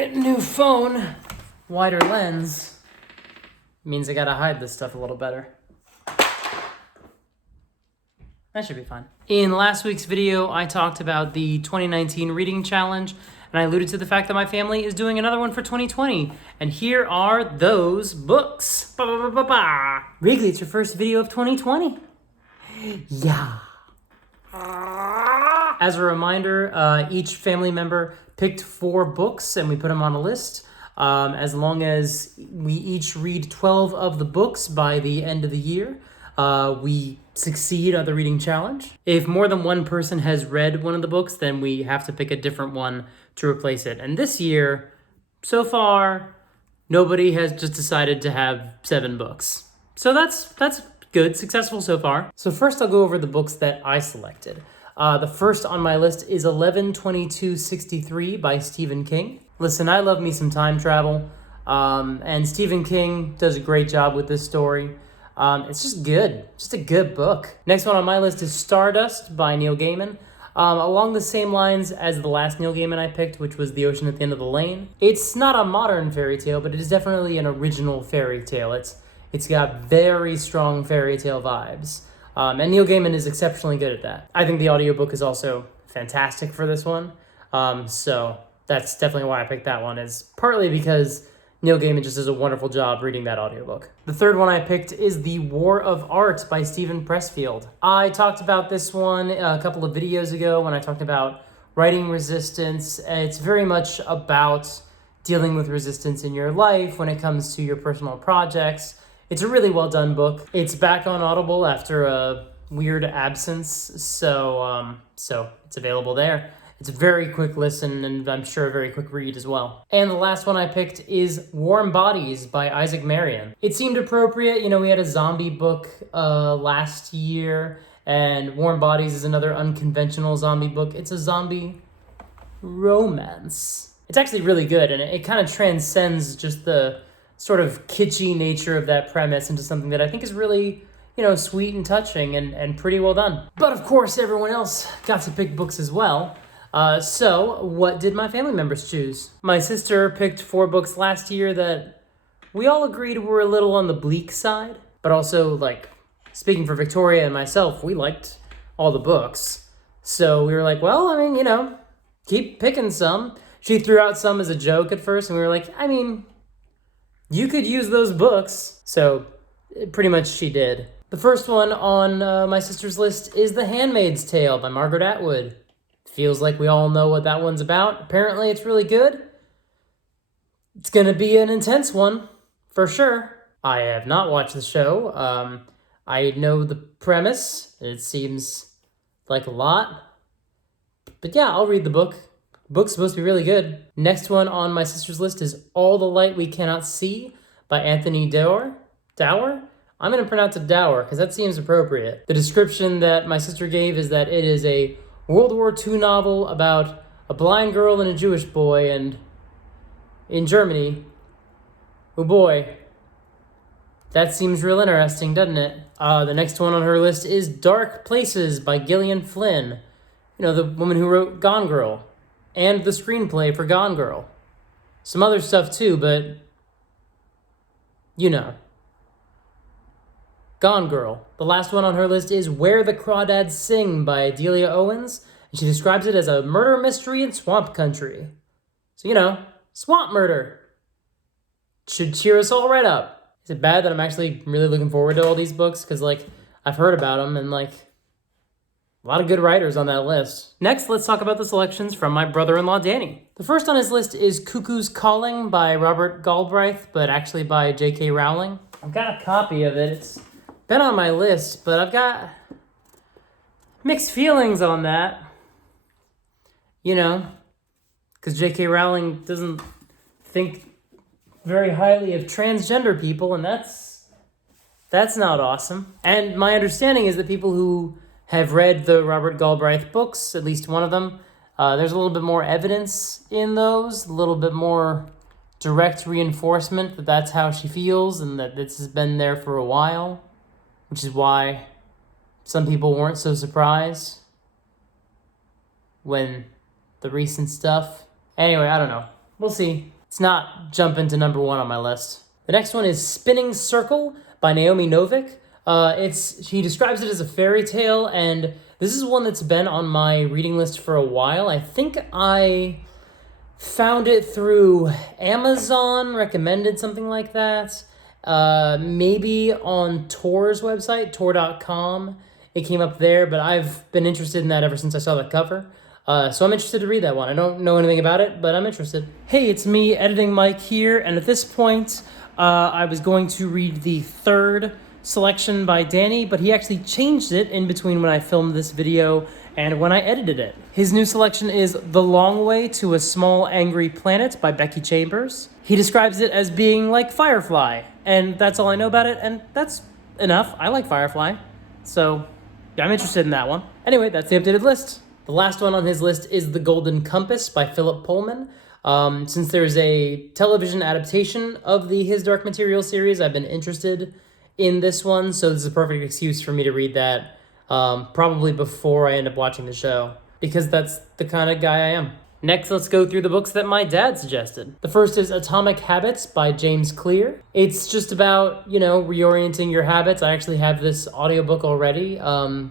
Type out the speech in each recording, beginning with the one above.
my new phone, wider lens, means I gotta hide this stuff a little better. That should be fine. In last week's video, I talked about the 2019 reading challenge, and I alluded to the fact that my family is doing another one for 2020. And here are those books. Ba-ba-ba-ba-ba. Wrigley, it's your first video of 2020. Yeah. As a reminder, each family member picked 4 books, and we put them on a list. As long as we each read 12 of the books by the end of the year, we succeed at the reading challenge. If more than one person has read one of the books, then we have to pick a different one to replace it. And this year, so far, nobody has just decided to have 7 books. So that's good, successful so far. So first I'll go over the books that I selected. The first on my list is 11/22/63 by Stephen King. Listen, I love me some time travel, and Stephen King does a great job with this story. It's just good, just a good book. Next one on my list is Stardust by Neil Gaiman. Along the same lines as the last Neil Gaiman I picked, which was The Ocean at the End of the Lane. It's not a modern fairy tale, but it is definitely an original fairy tale. It's got very strong fairy tale vibes. And Neil Gaiman is exceptionally good at that. I think the audiobook is also fantastic for this one. So that's definitely why I picked that one, is partly because Neil Gaiman just does a wonderful job reading that audiobook. The third one I picked is The War of Art by Steven Pressfield. I talked about this one a couple of videos ago when I talked about writing resistance. It's very much about dealing with resistance in your life when it comes to your personal projects. It's a really well done book. It's back on Audible after a weird absence, so it's available there. It's a very quick listen, and I'm sure a very quick read as well. And the last one I picked is Warm Bodies by Isaac Marion. It seemed appropriate. We had a zombie book last year, and Warm Bodies is another unconventional zombie book. It's a zombie romance. It's actually really good, and it kind of transcends just the sort of kitschy nature of that premise into something that I think is really, sweet and touching and pretty well done. But of course, everyone else got to pick books as well. So what did my family members choose? My sister picked 4 books last year that we all agreed were a little on the bleak side, but also, speaking for Victoria and myself, we liked all the books. So we were like, well, keep picking some. She threw out some as a joke at first, and we were like, you could use those books. So pretty much she did. The first one on my sister's list is The Handmaid's Tale by Margaret Atwood. Feels like we all know what that one's about. Apparently it's really good. It's gonna be an intense one, for sure. I have not watched the show. I know the premise. It seems like a lot. But yeah, I'll read the book. The book's supposed to be really good. Next one on my sister's list is All the Light We Cannot See by Anthony Doerr. Dower? I'm gonna pronounce it Dower, because that seems appropriate. The description that my sister gave is that it is a World War II novel about a blind girl and a Jewish boy, and in Germany. Oh boy. That seems real interesting, doesn't it? The next one on her list is Dark Places by Gillian Flynn. The woman who wrote Gone Girl, and the screenplay for Gone Girl. Some other stuff too, but Gone Girl. The last one on her list is Where the Crawdads Sing by Delia Owens, and she describes it as a murder mystery in swamp country. So, swamp murder. Should cheer us all right up. Is it bad that I'm actually really looking forward to all these books? Because, I've heard about them, and, a lot of good writers on that list. Next, let's talk about the selections from my brother-in-law, Danny. The first on his list is Cuckoo's Calling by Robert Galbraith, but actually by J.K. Rowling. I've got a copy of it. It's been on my list, but I've got mixed feelings on that. Because J.K. Rowling doesn't think very highly of transgender people, and that's not awesome. And my understanding is that people who have read the Robert Galbraith books, at least one of them, there's a little bit more evidence in those, a little bit more direct reinforcement that that's how she feels and that this has been there for a while, which is why some people weren't so surprised when the recent stuff. Anyway, I don't know. we'll see. It's not jumping to number 1 on my list. The next one is Spinning Circle by Naomi Novik. She describes it as a fairy tale, and this is one that's been on my reading list for a while. I think I found it through Amazon, recommended something like that. Maybe on Tor's website, tor.com. It came up there, but I've been interested in that ever since I saw the cover. So I'm interested to read that one. I don't know anything about it, but I'm interested. Hey, it's me, Editing Mike here, and at this point, I was going to read the third selection by Danny, but he actually changed it in between when I filmed this video and when I edited it. His new selection is The Long Way to a Small Angry Planet by Becky Chambers. He describes it as being like Firefly, and that's all I know about it, and that's enough. I like Firefly, so yeah, I'm interested in that one. Anyway, that's the updated list. The last one on his list is The Golden Compass by Philip Pullman. Since there's a television adaptation of the His Dark Materials series, I've been interested in this one, so this is a perfect excuse for me to read that, probably before I end up watching the show, because that's the kind of guy I am. Next, let's go through the books that my dad suggested. The first is Atomic Habits by James Clear. It's just about, reorienting your habits. I actually have this audiobook already,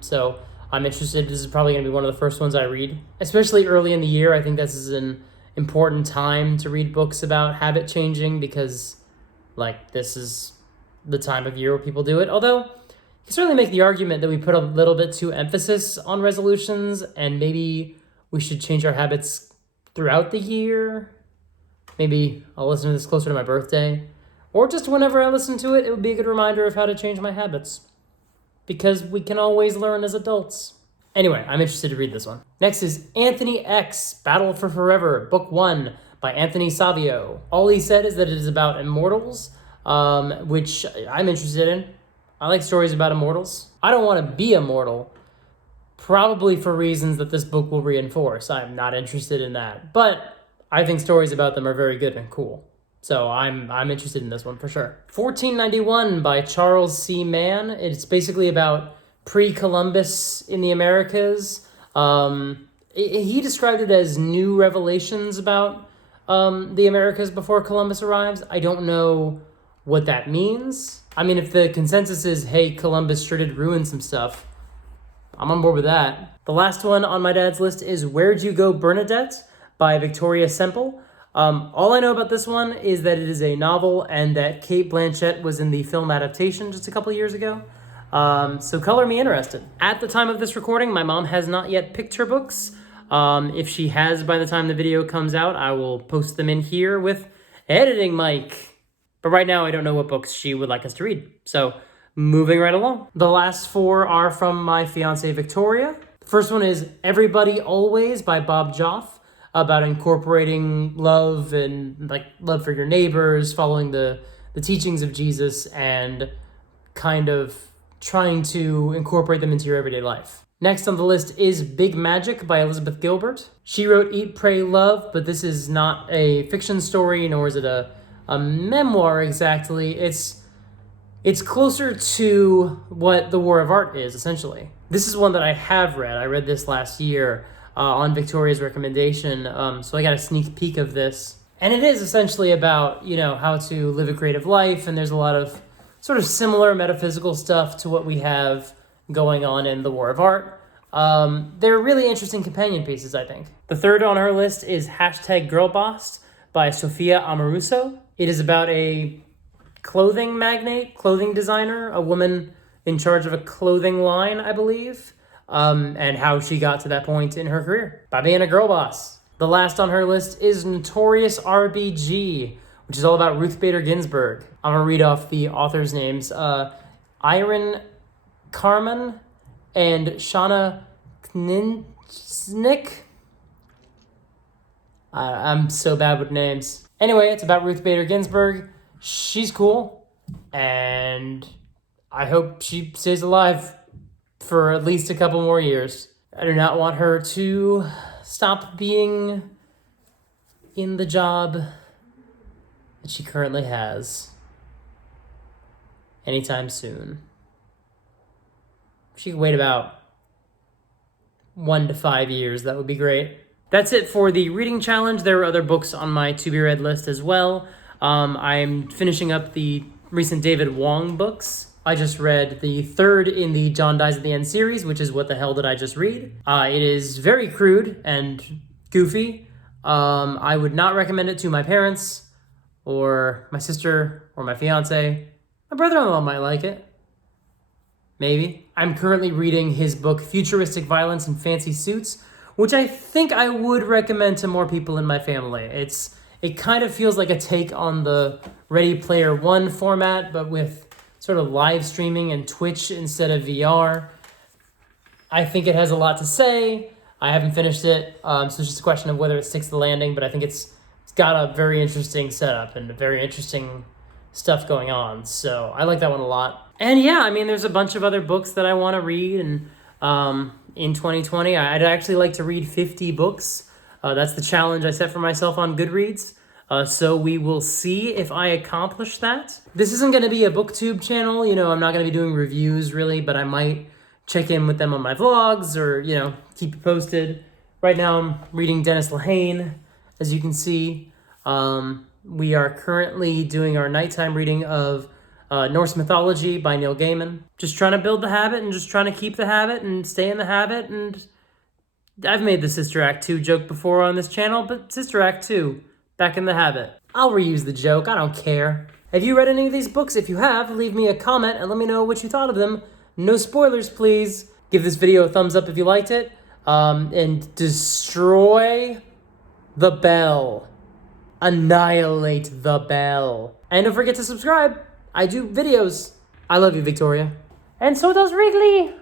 so I'm interested. This is probably going to be one of the first ones I read, especially early in the year. I think this is an important time to read books about habit changing because, this is the time of year where people do it. Although, you can certainly make the argument that we put a little bit too emphasis on resolutions, and maybe we should change our habits throughout the year. Maybe I'll listen to this closer to my birthday, or just whenever I listen to it, it would be a good reminder of how to change my habits, because we can always learn as adults. Anyway, I'm interested to read this one. Next is Anthony X, Battle for Forever, Book 1 by Anthony Savio. All he said is that it is about immortals, which I'm interested in. I like stories about immortals. I don't want to be immortal, probably for reasons that this book will reinforce. I'm not interested in that, but I think stories about them are very good and cool. So I'm interested in this one for sure. 1491 by Charles C. Mann. It's basically about pre-Columbus in the Americas. He described it as new revelations about the Americas before Columbus arrives. I don't know what that means. I mean, if the consensus is, hey, Columbus sure did ruin some stuff, I'm on board with that. The last one on my dad's list is Where'd You Go, Bernadette by Victoria Semple. All I know about this one is that it is a novel and that Cate Blanchett was in the film adaptation just a couple of years ago. So color me interested. At the time of this recording, my mom has not yet picked her books. If she has by the time the video comes out, I will post them in here with Editing Mike. But right now, I don't know what books she would like us to read. So moving right along. The last 4 are from my fiancée, Victoria. The first one is Everybody Always by Bob Joff, about incorporating love and love for your neighbors, following the teachings of Jesus, and kind of trying to incorporate them into your everyday life. Next on the list is Big Magic by Elizabeth Gilbert. She wrote Eat, Pray, Love, but this is not a fiction story, nor is it a memoir exactly. It's closer to what The War of Art is, essentially. This is one that I have read. I read this last year on Victoria's recommendation, so I got a sneak peek of this. And it is essentially about, how to live a creative life, and there's a lot of sort of similar metaphysical stuff to what we have going on in The War of Art. They're really interesting companion pieces, I think. The third on her list is #GirlBoss by Sophia Amoruso. It is about a clothing magnate, clothing designer, a woman in charge of a clothing line, I believe, and how she got to that point in her career by being a girl boss. The last on her list is Notorious RBG, which is all about Ruth Bader Ginsburg. I'm going to read off the authors' names. Irin, Carmon, and Shana Knizhnik. I'm so bad with names. Anyway, it's about Ruth Bader Ginsburg. She's cool, and I hope she stays alive for at least a couple more years. I do not want her to stop being in the job that she currently has anytime soon. If she could wait about 1 to 5 years, that would be great. That's it for the reading challenge. There are other books on my to-be-read list as well. I'm finishing up the recent David Wong books. I just read the third in the John Dies at the End series, which is What the Hell Did I Just Read? It is very crude and goofy. I would not recommend it to my parents or my sister or my fiance. My brother-in-law might like it. Maybe. I'm currently reading his book, Futuristic Violence in Fancy Suits, which I think I would recommend to more people in my family. It kind of feels like a take on the Ready Player One format, but with sort of live streaming and Twitch instead of VR. I think it has a lot to say. I haven't finished it, so it's just a question of whether it sticks the landing, but I think it's got a very interesting setup and a very interesting stuff going on, so I like that one a lot. And yeah, I mean, there's a bunch of other books that I want to read, and in 2020, I'd actually like to read 50 books. That's the challenge I set for myself on Goodreads. So we will see if I accomplish that. This isn't going to be a booktube channel, I'm not going to be doing reviews really, but I might check in with them on my vlogs or, keep you posted. Right now I'm reading Dennis Lehane, as you can see. We are currently doing our nighttime reading of Norse Mythology by Neil Gaiman. Just trying to build the habit and just trying to keep the habit and stay in the habit. And I've made the Sister Act 2 joke before on this channel, but Sister Act 2, back in the habit. I'll reuse the joke, I don't care. Have you read any of these books? If you have, leave me a comment and let me know what you thought of them. No spoilers, please. Give this video a thumbs up if you liked it. And destroy the bell. Annihilate the bell. And don't forget to subscribe. I do videos. I love you, Victoria. And so does Wrigley.